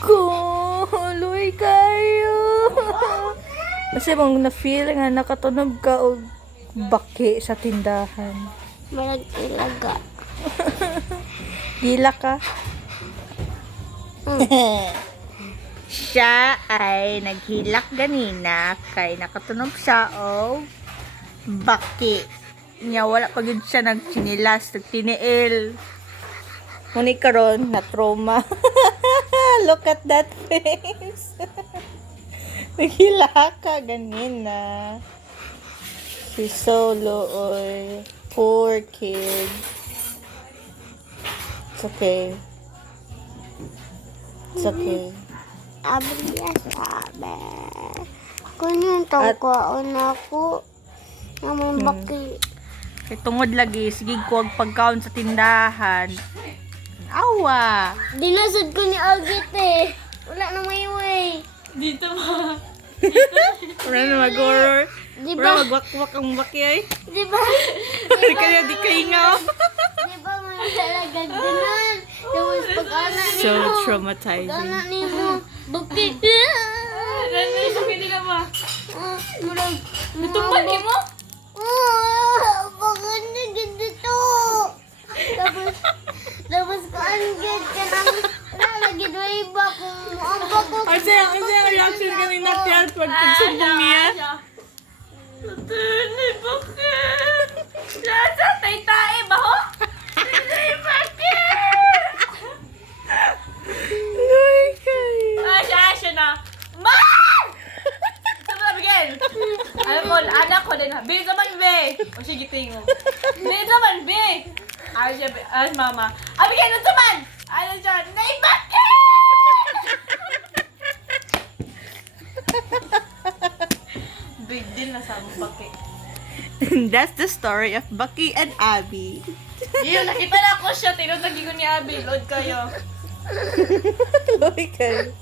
ko. Luy kayo. Kasi mong na-feel nga nakatunog ka o baki sa tindahan. Marag ilaga. Gila ka? Siya ay naghilak ganina kay nakatunog siya o baki. Nya wala pa gyud siya nagchinilas, nagtiniil. Muni karon na trauma. Look at that face. Naghilak ka ganina. Si Solo oy. Poor kid. It's okay. It's okay. Abriya sabi. Kung tawkaon ako. Naman baki. Kay tungod lagi, sige ko ang pagkaon sa tindahan. Awa! Dinasad ko ni Agit eh. Wala na may way. Dito ba? Wala na mag-horror. Di Wala ba? magwakwak ang bakay. Di ba? Di kaya di kayo nga. Di ba may talaga ganan? Tapos pag-anak ni So mo. traumatizing. Pag-anak ni mo. Baki. Nani, sakit ka ba? Murag. Natumbal ni mo? Bakit na ganito? Tapos ko ang gid ka namin. Wala lagi doy ba kung muambak ko. Kasi ang reaction kami na kaya pag pagsumbong niya. Tani, bakit? Lasa, tay-tae ba ho? Tani, bakit? Ay, kayo. Siya na. Ma! Sabi na, bigyan. Alam mo, anak ko din ha. Be, naman, be. O, sige, tingin mo. Be, naman, be. Ay, siya, be. Ay, mama. Ah, bigyan, ito man. Ano siya? Nay, bakit? Big deal na sa among bakit. That's the story of Bucky and Abby. Yun, nakita na ako siya. Tinutagi ko ni Abby. Load kayo. Loy kayo.